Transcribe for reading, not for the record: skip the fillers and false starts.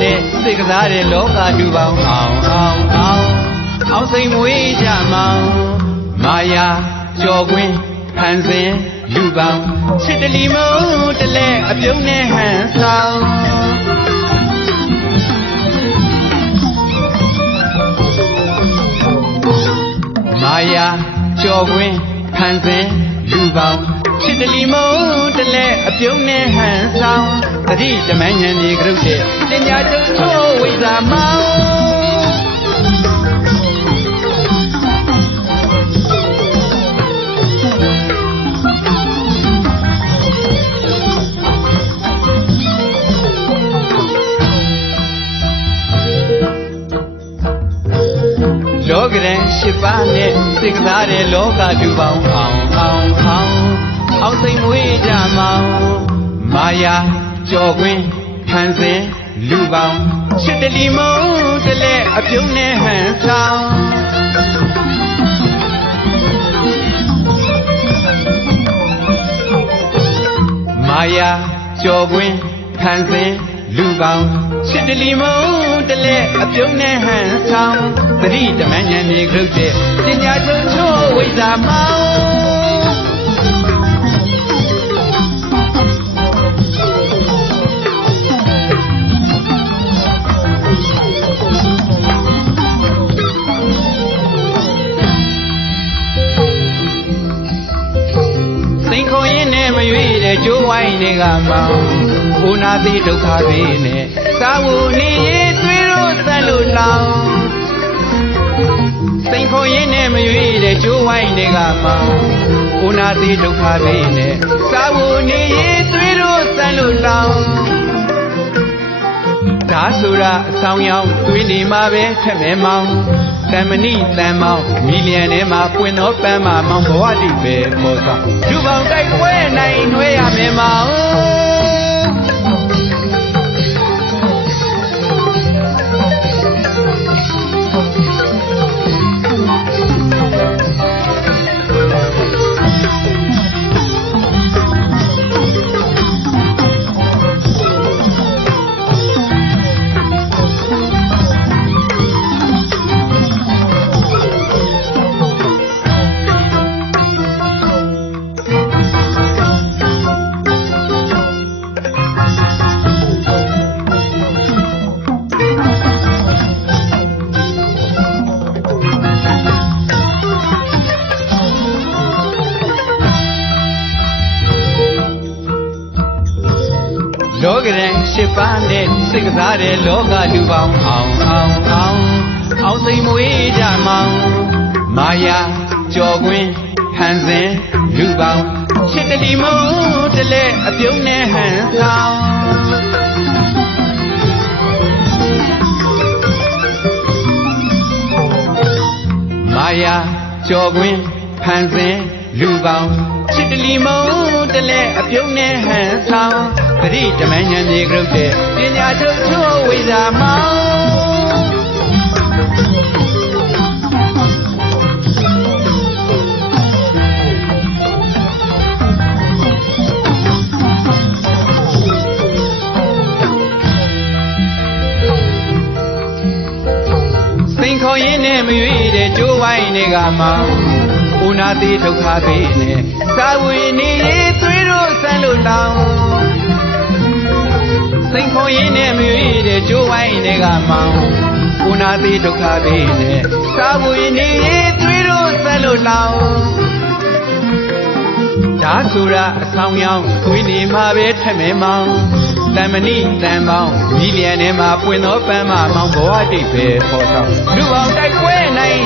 နဲ့စိတ်ကစားတဲ့လောကလူပေါင်းအောင်စိတ်မွေးကြမောင်းမာယာကြော်ကွင်းဖန်ဆင်းလူပေါင်းချစ်တလီမုံတလဲအပြုံးနဲ့ဟန်ဆောင်မာယာကြော်ကွင်းဖန်ဆင်းလူပေါင်းချစ်တလီမုံတလဲအပြုံးနဲ့ဟန်ဆောင်တတိတမန်ဉာဏ်ကြီးကြုတ်တဲ့ပညာကျုံချိုးဝိဇ္ဇာမောင်းလောကရန်ရှိပါနဲ့စိတ်ကစားတဲ့လောကလူပေါင်းအောင်စိတ်မွေးကြမောင်းမာယာကြော်ကွင်းဖန်ဆင်းလူပေါင်းချစ်တလီမုံတလဲအပြုံးနဲ့ဟန်ဆောင်မာယာကြော်ကွင်းဖန်ဆင်းလူပေါင်းချစ်တလီမုံတလဲအပြုံးနဲ့ဟန်ဆောင်သတိတမန်ဉာဏ်ကြီးကြုတ်တဲ့ပညာကျုံချိုးဝိဇ္ဇာမောင်းကျိုးဝိုင်းတွေကမောင်းဦးနာတိဒုက္ခတွေနဲ့သာဝနေရေးသွေးတို့ဆက်လို့လောင်စိန်ခေါ်ရင်းနဲ့မရွေးတဲ့ကျိုးဝိုင်းတွေကမောင်းဦးနာတိဒုက္ခတွေနဲ့သာဝနေရေးသွေးတို့ဆက်လို့လောင်ဒါဆိုတာအဆောင်ရောက်သွေးနေမှာပဲထက်မဲမောင်းတမဏိတန်မောင်းမီလီယံထဲမှာပွင့်သောပန်းမှာမောင်းဘဝတိပဲပေါ်ဆောင်လူပေါင်းတိုက်ပွဲနိုင်နှွေးရမယ်မောင်းလောကရန်ရှိပါနဲ့စိတ်ကစားတဲ့လောကလူပေါင်းအောင်စိတ်မွေးကြမောင်းမာယာကြော်ကွင်းဟန်ဆင်းလူပေါင်းချစ်တလီမုံတလဲအပြုံးနဲ့ဟန်ဆောင်မာယာကြော်ကွင်းဖန်ဆင်းလူပေါင်းချစ်တလီမုံတလဲအပြုံးနဲ့ဟန်ဆောင်သတိတမန်ဉာဏ်ကြီးကြုတ်တဲ့ပညာကျုံချိုးဝိဇ္ဇာမောင်းစိန်ခေါ်ရင်းနဲ့မရွေးတဲ့ကျိုးဝိုင်းတွေကမောင်းဦးနာတိဒုက္ခတွေနဲ့သာဝေနေရေးသွေးတို့ဆန်းလို့လောင်စိန်ခေါ်ရင်းနဲ့မရွေးတဲ့ကျိုးဝိုင်းတွေကမောင်းဦးနာတိဒုက္ခတွေနဲ့သာဝေနေရေးသွေးတို့ဆန်းလို့လောင် ဒါဆိုတာအဆောင်ရောင်သွေးနေမှာပဲထက်မဲမောင်တမဏိတန်ပေါင်းမိလျံထဲမှာပွင့်သောပန်းမမောင်ဘဝတိတ်ပဲပေါ်ဆောင်လူပေါင်းတိုက်ပွဲနိုင်